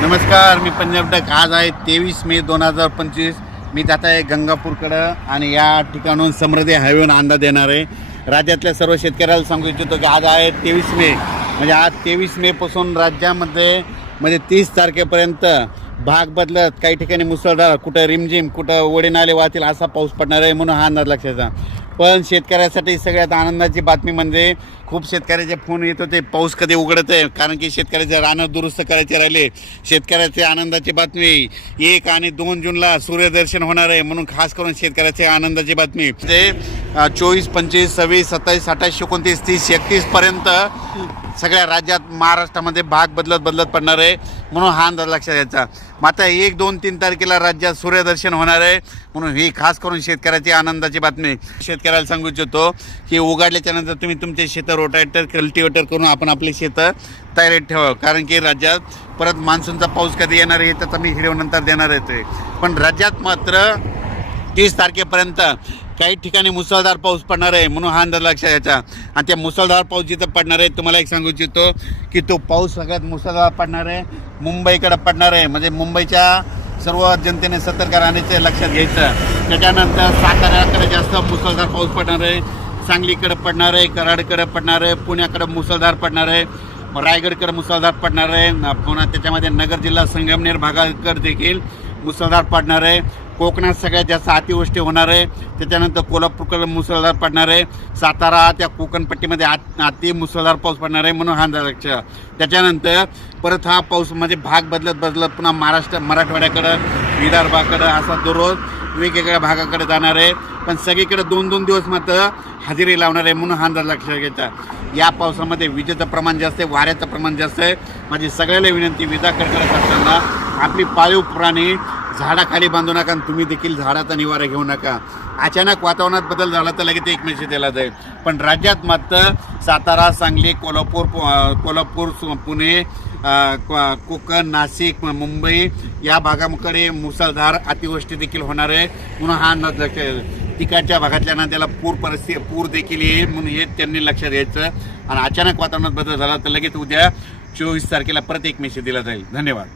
नमस्कार, मी पंजाब डक. आज आहे 23 मे 2025. मी जात आहे गंगापूरकडं आणि या ठिकाणून समृद्धी हायवेवरून अंदाज देणार आहे. राज्यातल्या सर्व शेतकऱ्याला सांगू इच्छितो की आज आहे 23 मे, म्हणजे आज 23 मेपासून राज्यामध्ये म्हणजे 30 तारखेपर्यंत भाग बदलत, काही ठिकाणी मुसळधार, कुठं रिमझिम, कुठं ओढे नाले वाहतील असा पाऊस पडणार आहे, म्हणून हा अंदाज लक्षाचा. पण शेतकऱ्यासाठी सगळ्यात आनंदाची बातमी म्हणजे खूप शेतकऱ्याचे फोन येत होते पाऊस कधी उघडत आहे, कारण की शेतकऱ्याचे रानं दुरुस्त करायचे राहिले. शेतकऱ्याची आनंदाची बातमी 1 आणि 2 जूनला सूर्यदर्शन होणार आहे, म्हणून खास करून शेतकऱ्याची आनंदाची बातमी ते 24, 25, 26, 27, 28, 29, 30, 31पर्यंत सगळ्या राज्यात महाराष्ट्रामध्ये भाग बदलत पडणार आहे, म्हणून हा अंदाज लक्षात घ्यायचा. मात्र 1, 2, 3 तारखेला राज्यात सूर्यदर्शन होणार आहे, म्हणून ही खास करून शेतकऱ्याची आनंदाची बातमी. शेतकऱ्याला सांगू इच्छितो की उघडल्याच्या नंतर तुम्ही तुमचे शेतं रोटावेटर, कल्टिवेटर करून आपण आपली शेतं तयारीत ठेवा, कारण की राज्यात परत मान्सूनचा पाऊस कधी येणार आहे त्याचा मी व्हिडिओ नंतर देणार आहे. पण राज्यात मात्र 30 तारखेपर्यंत काही ठिकाणी मुसळधार पाऊस पडणार आहे, म्हणून हा अंदाज लक्षात घ्यायचा. आणि त्या मुसळधार पाऊस जिथं पडणार आहे, तुम्हाला एक सांगू इच्छितो की तो पाऊस सगळ्यात मुसळधार पडणार आहे मुंबईकडे पडणार आहे, म्हणजे मुंबईच्या सर्व जनतेने सतर्क राहण्याचे लक्षात घ्यायचं. त्याच्यानंतर साताऱ्याकडे जास्त मुसळधार पाऊस पडणार आहे, सांगलीकडे पडणार आहे, कराडकडे पडणार आहे, पुण्याकडे मुसळधार पडणार आहे, रायगडकडे मुसळधार पडणार आहे, पुन्हा त्याच्यामध्ये नगर जिल्हा संगमनेर भागाकडे देखील मुसळधार पडणार आहे. कोकणात सगळ्यात जास्त अतिवृष्टी होणार आहे. त्याच्यानंतर कोल्हापूरकडे मुसळधार पडणार आहे. सातारा त्या कोकणपट्टीमध्ये अति मुसळधार पाऊस पडणार आहे, म्हणून हा लक्ष. त्याच्यानंतर परत हा पाऊस म्हणजे भाग बदलत पुन्हा मराठवाड्याकडं, विदर्भाकडं असा दररोज वेगवेगळ्या भागाकडे जाणार आहे. पण सगळीकडे 2-2 दिवस मात्र हजेरी लावणार आहे, म्हणून हा अंदाज लक्षात घ्यायचा. या पावसामध्ये विजेचं प्रमाण जास्त आहे, वाऱ्याचं प्रमाण जास्त आहे. माझी सगळ्याला विनंती, विजा करत असताना आपली पाळीव प्राणी झाडाखाली बांधू नका आणि तुम्ही देखील झाडाचा निवारा घेऊ नका. अचानक वातावरणात बदल झाला तर लगेच एक मेसेज दिला जाईल. पण राज्यात मात्र सातारा, सांगली, कोल्हापूर, पुणे, कोकण, नाशिक, मुंबई या भागाकडे मुसळधार अतिवृष्टी देखील होणार आहे, म्हणून हा अंदाज लक्षात. तिकडच्या भागातल्या नद्याला पूर देखील येईल, म्हणून हे त्यांनी लक्षात घ्यायचं. आणि अचानक वातावरणात बदल झाला तर लगेच उद्या 24 तारखेला परत एक मेसेज दिला जाईल. धन्यवाद.